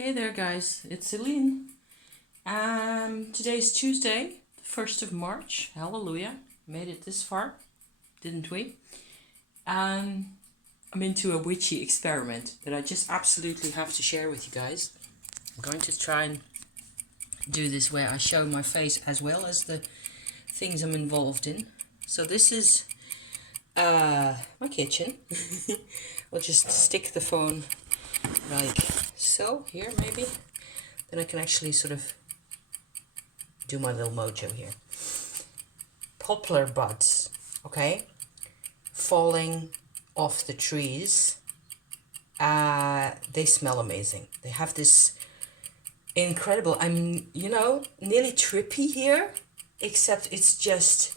Hey there guys, it's Celine. Today's Tuesday, the 1st of March. Hallelujah. Made it this far, didn't we? I'm into a witchy experiment that I just absolutely have to share with you guys. I'm going to try and do this where I show my face as well as the things I'm involved in. So this is my kitchen. I'll just stick the phone like so here maybe. Then I can actually sort of do my little mojo here. Poplar buds, okay, falling off the trees. They smell amazing. They have this incredible, nearly trippy here, except it's just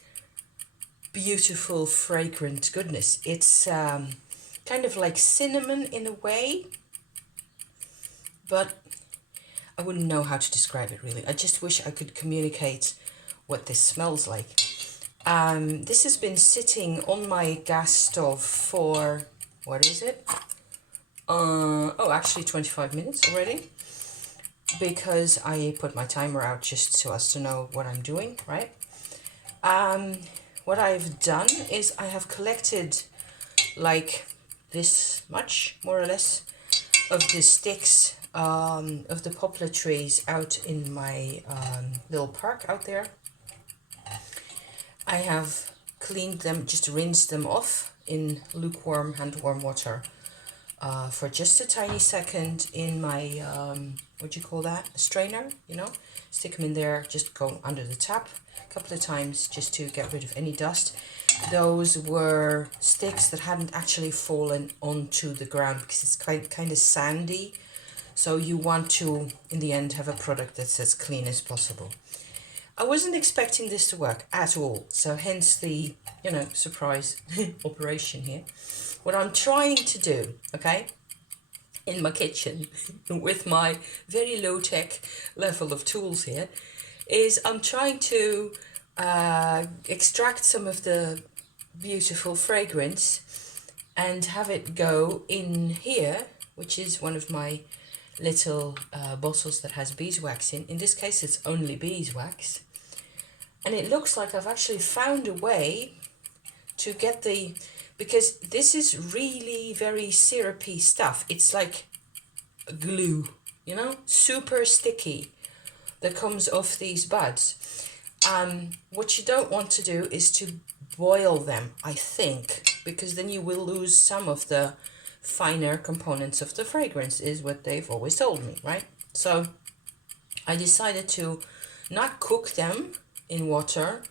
beautiful, fragrant goodness. It's kind of like cinnamon in a way, but I wouldn't know how to describe it really. I just wish I could communicate what this smells like. This has been sitting on my gas stove for, what is it? Actually 25 minutes already. Because I put my timer out just so as to know what I'm doing, right? What I've done is I have collected like this much, more or less, of the sticks of the poplar trees out in my little park out there. I have cleaned them, just rinsed them off in lukewarm, hand-warm water for just a tiny second in my, what do you call that, a strainer, stick them in there, just go under the tap a couple of times just to get rid of any dust. Those were sticks that hadn't actually fallen onto the ground because it's kind of sandy. So you want to, in the end, have a product that's as clean as possible. I wasn't expecting this to work at all. So hence the, surprise operation here. What I'm trying to do, okay, in my kitchen with my very low-tech level of tools here, is I'm trying to extract some of the beautiful fragrance and have it go in here, which is one of my little bottles that has beeswax in. In this case, it's only beeswax. And it looks like I've actually found a way to get because this is really very syrupy stuff. It's like glue, super sticky that comes off these buds. What you don't want to do is to boil them, I think, because then you will lose some of the finer components of the fragrance, is what they've always told me, right? So I decided to not cook them in water,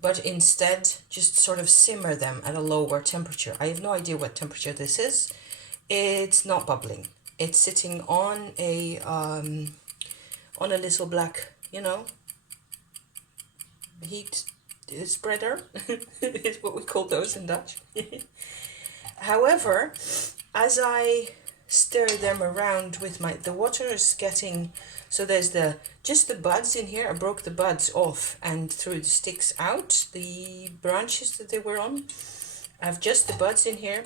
but instead just sort of simmer them at a lower temperature. I have no idea what temperature this is. It's not bubbling. It's sitting on a little black, heat spreader. Is what we call those in Dutch. However, as I stir them around with the water is getting, so there's just the buds in here. I broke the buds off and threw the sticks out, the branches that they were on. I have just the buds in here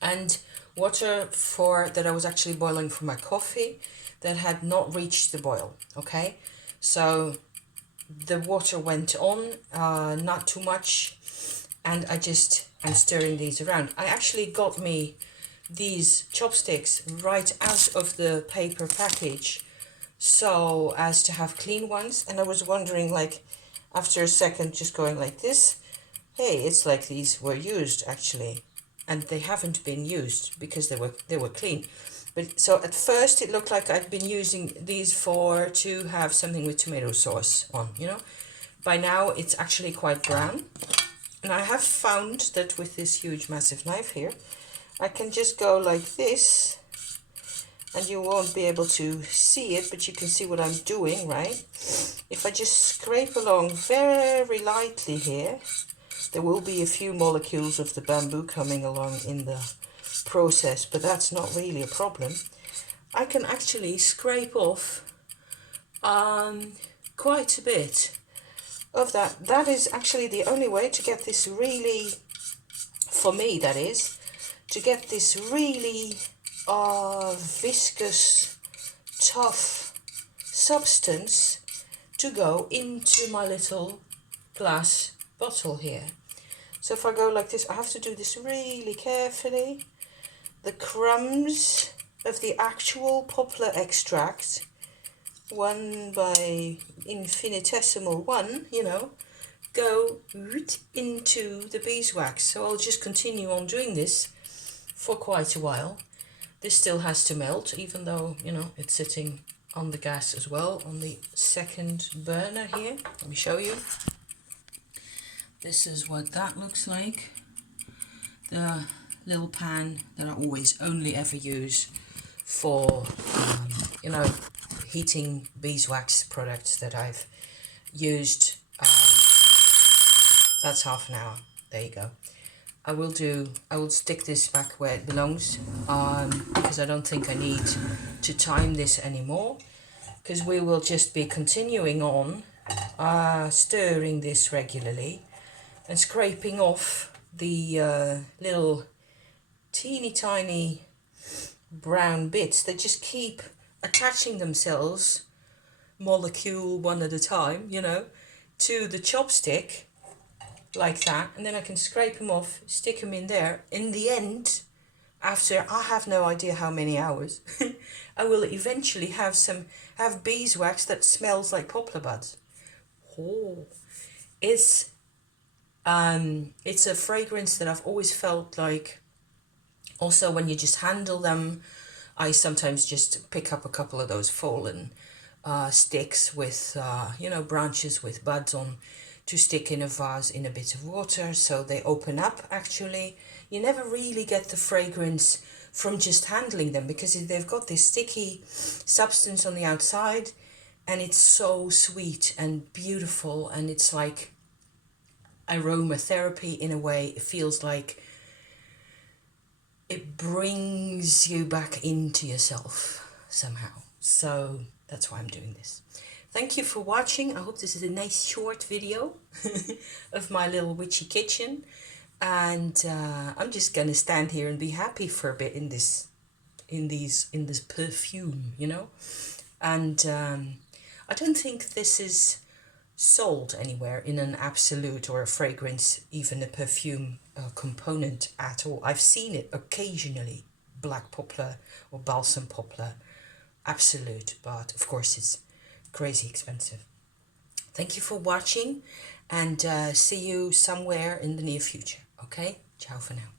and water that I was actually boiling for my coffee that had not reached the boil, okay? So the water went on, not too much, and I'm stirring these around. I actually got me these chopsticks right out of the paper package so as to have clean ones, and I was wondering, like, after a second just going like this, hey, it's like these were used actually, and they haven't been used because they were clean. But so at first it looked like I'd been using these to have something with tomato sauce on, By now it's actually quite brown. And I have found that with this huge massive knife here, I can just go like this, and you won't be able to see it, but you can see what I'm doing, right? If I just scrape along very lightly here, there will be a few molecules of the bamboo coming along in the process, but that's not really a problem. I can actually scrape off quite a bit of that. That is actually the only way to get this really, for me that is, to get this really viscous tough substance to go into my little glass bottle here. So if I go like this, I have to do this really carefully. The crumbs of the actual poplar extract, one by infinitesimal one, you know, go into the beeswax. So I'll just continue on doing this for quite a while. This still has to melt, even though, you know, it's sitting on the gas as well, on the second burner here. Let me show you. This is what that looks like. The little pan that I always only ever use for, you know, heating beeswax products that I've used. That's half an hour. There you go. I will stick this back where it belongs, because I don't think I need to time this anymore, because we will just be continuing on stirring this regularly and scraping off the little teeny tiny brown bits that just keep attaching themselves, molecule one at a time, you know, to the chopstick like that, and then I can scrape them off, stick them in there. In the end, after I have no idea how many hours, I will eventually have beeswax that smells like poplar buds. Oh, it's a fragrance that I've always felt like. Also, when you just handle them, I sometimes just pick up a couple of those fallen sticks with you know, branches with buds on, to stick in a vase in a bit of water so they open up. Actually, you never really get the fragrance from just handling them, because they've got this sticky substance on the outside, and it's so sweet and beautiful, and it's like aromatherapy in a way. It feels like it brings you back into yourself somehow. So that's why I'm doing this. Thank you for watching. I hope this is a nice short video of my little witchy kitchen. And I'm just gonna stand here and be happy for a bit in this perfume, you know. And I don't think this is sold anywhere in an absolute or a fragrance, even a perfume component at all. I've seen it occasionally, black poplar or balsam poplar, absolute, but of course it's crazy expensive. Thank you for watching, and see you somewhere in the near future. Okay, ciao for now.